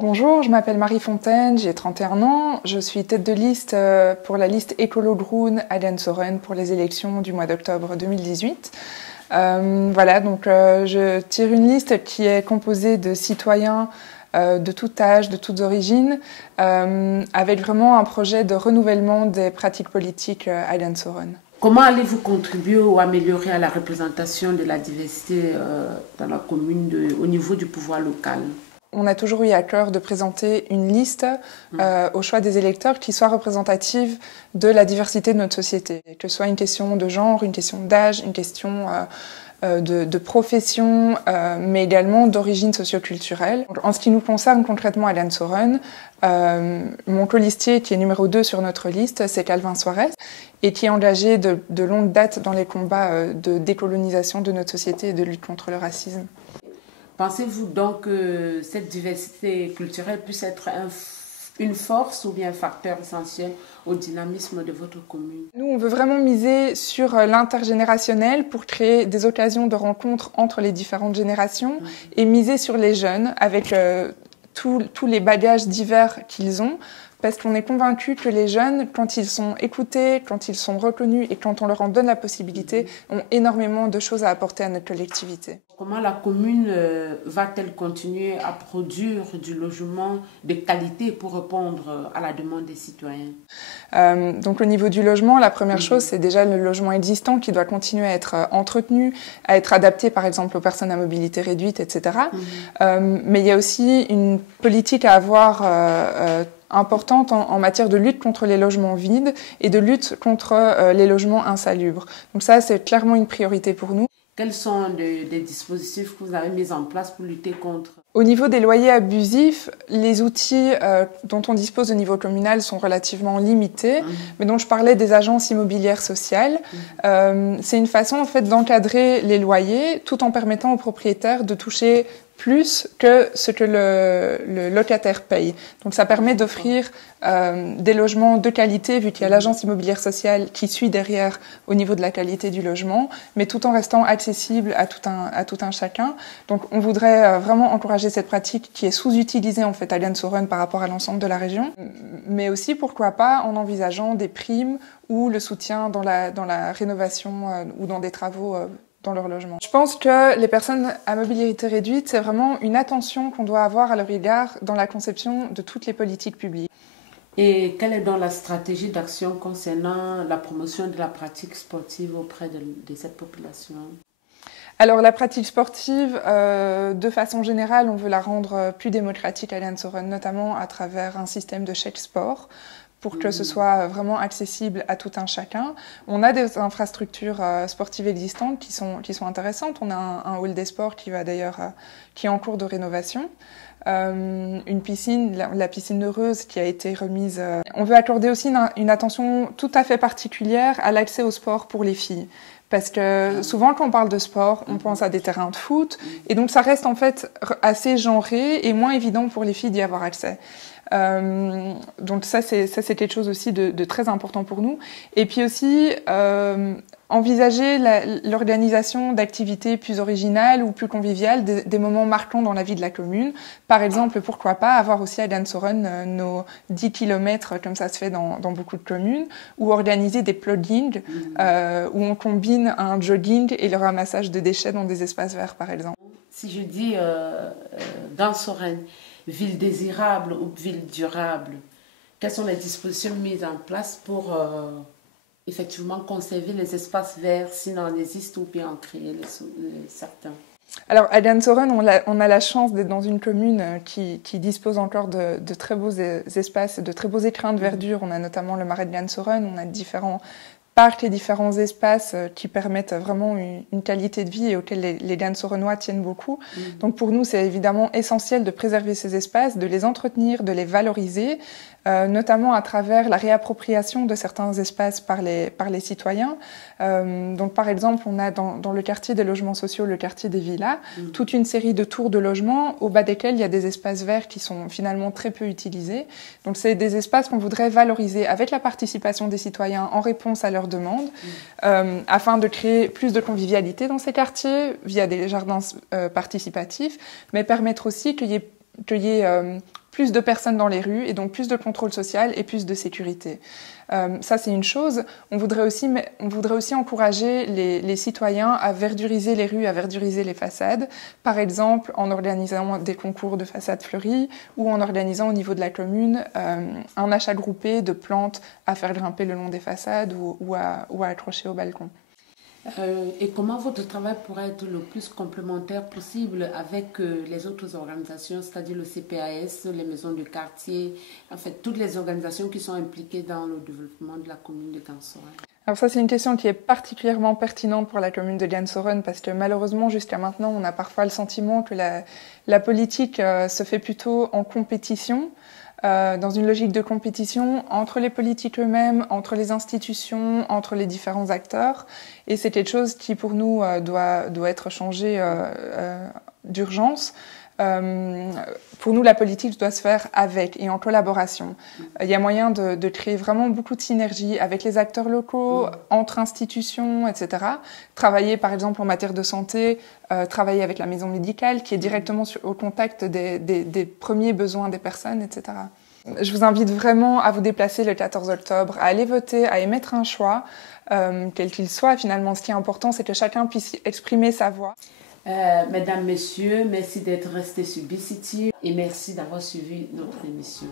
Bonjour, je m'appelle Marie Fontaine, j'ai 31 ans. Je suis tête de liste pour la liste Écolo Groen Alliance Oren pour les élections du mois d'octobre 2018. Je tire une liste qui est composée de citoyens de tout âge, de toutes origines, avec vraiment un projet de renouvellement des pratiques politiques Alliance Oren. Comment allez-vous contribuer ou améliorer à la représentation de la diversité dans la commune au niveau du pouvoir local? On a toujours eu à cœur de présenter une liste au choix des électeurs qui soit représentative de la diversité de notre société. Que ce soit une question de genre, une question d'âge, une question de profession, mais également d'origine socioculturelle. En ce qui nous concerne concrètement à Alliance Oren, mon colistier qui est numéro 2 sur notre liste, c'est Calvin Suarez, et qui est engagé de longue date dans les combats de décolonisation de notre société et de lutte contre le racisme. Pensez-vous donc que cette diversité culturelle puisse être une force ou bien un facteur essentiel au dynamisme de votre commune? Nous, on veut vraiment miser sur l'intergénérationnel pour créer des occasions de rencontres entre les différentes générations et miser sur les jeunes avec tous les bagages divers qu'ils ont. Parce qu'on est convaincu que les jeunes, quand ils sont écoutés, quand ils sont reconnus et quand on leur en donne la possibilité, ont énormément de choses à apporter à notre collectivité. Comment la commune va-t-elle continuer à produire du logement de qualité pour répondre à la demande des citoyens? Donc au niveau du logement, la première chose, c'est déjà le logement existant qui doit continuer à être entretenu, à être adapté par exemple aux personnes à mobilité réduite, etc. Mais il y a aussi une politique à avoir importante en matière de lutte contre les logements vides et de lutte contre les logements insalubres. Donc ça, c'est clairement une priorité pour nous. Quels sont des dispositifs que vous avez mis en place pour lutter contre? Au niveau des loyers abusifs, les outils dont on dispose au niveau communal sont relativement limités, mais dont je parlais des agences immobilières sociales. C'est une façon en fait d'encadrer les loyers tout en permettant aux propriétaires de toucher plus que ce que le locataire paye. Donc ça permet d'offrir des logements de qualité, vu qu'il y a l'agence immobilière sociale qui suit derrière au niveau de la qualité du logement, mais tout en restant accessible à tout un chacun. Donc on voudrait vraiment encourager cette pratique qui est sous-utilisée en fait à Alliance Oren par rapport à l'ensemble de la région, mais aussi pourquoi pas en envisageant des primes ou le soutien dans la rénovation ou dans des travaux dans leur logement. Je pense que les personnes à mobilité réduite, c'est vraiment une attention qu'on doit avoir à leur égard dans la conception de toutes les politiques publiques. Et quelle est donc la stratégie d'action concernant la promotion de la pratique sportive auprès de cette population? Alors la pratique sportive, de façon générale, on veut la rendre plus démocratique à Alliance Oren, notamment à travers un système de chèque sport, pour que ce soit vraiment accessible à tout un chacun. On a des infrastructures sportives existantes qui sont intéressantes. On a un hall des sports qui est en cours de rénovation. Une piscine, la piscine heureuse qui a été remise. On veut accorder aussi une attention tout à fait particulière à l'accès au sport pour les filles. Parce que souvent, quand on parle de sport, on pense à des terrains de foot. Et donc, ça reste en fait assez genré et moins évident pour les filles d'y avoir accès. Donc ça c'est quelque chose aussi de très important pour nous. Et puis aussi envisager l'organisation d'activités plus originales ou plus conviviales, des moments marquants dans la vie de la commune. Par exemple, pourquoi pas avoir aussi à Alliance Oren nos 10 km, comme ça se fait dans beaucoup de communes, ou organiser des pluggings où on combine un jogging et le ramassage de déchets dans des espaces verts, par exemple. Si je dis dans Oren, ville désirable ou ville durable, quelles sont les dispositions mises en place pour effectivement conserver les espaces verts s'il en existe ou bien en créer certains? Alors, à Alliance Oren, on a la chance d'être dans une commune qui dispose encore de très beaux espaces, de très beaux écrins de verdure. On a notamment le marais de Alliance Oren, on a différents parcs et différents espaces qui permettent vraiment une qualité de vie et auxquels les Alliance Orenois tiennent beaucoup. Donc pour nous, c'est évidemment essentiel de préserver ces espaces, de les entretenir, de les valoriser, notamment à travers la réappropriation de certains espaces par les citoyens. Donc par exemple, on a dans le quartier des logements sociaux, le quartier des villas, toute une série de tours de logements au bas desquels il y a des espaces verts qui sont finalement très peu utilisés. Donc c'est des espaces qu'on voudrait valoriser avec la participation des citoyens en réponse à leurs demandes, afin de créer plus de convivialité dans ces quartiers via des jardins participatifs, mais permettre aussi qu'il y ait qu'il y ait plus de personnes dans les rues et donc plus de contrôle social et plus de sécurité. Ça, c'est une chose. On voudrait aussi encourager les citoyens à verduriser les rues, à verduriser les façades, par exemple en organisant des concours de façades fleuries ou en organisant au niveau de la commune un achat groupé de plantes à faire grimper le long des façades ou à accrocher au balcon. Et comment votre travail pourrait être le plus complémentaire possible avec les autres organisations, c'est-à-dire le CPAS, les maisons de quartier, en fait, toutes les organisations qui sont impliquées dans le développement de la commune de Gansoren? Alors ça, c'est une question qui est particulièrement pertinente pour la commune de Gansoren parce que malheureusement, jusqu'à maintenant, on a parfois le sentiment que la politique se fait plutôt en compétition. Dans une logique de compétition entre les politiques eux-mêmes, entre les institutions, entre les différents acteurs. Et c'est quelque chose qui, pour nous, doit être changé d'urgence. Pour nous, la politique doit se faire avec et en collaboration. Il y a moyen de créer vraiment beaucoup de synergies avec les acteurs locaux, entre institutions, etc. Travailler, par exemple, en matière de santé, travailler avec la maison médicale qui est directement au contact des premiers besoins des personnes, etc. Je vous invite vraiment à vous déplacer le 14 octobre, à aller voter, à émettre un choix, quel qu'il soit. Finalement, ce qui est important, c'est que chacun puisse exprimer sa voix. Mesdames, Messieurs, merci d'être restés sur BCity et merci d'avoir suivi notre émission.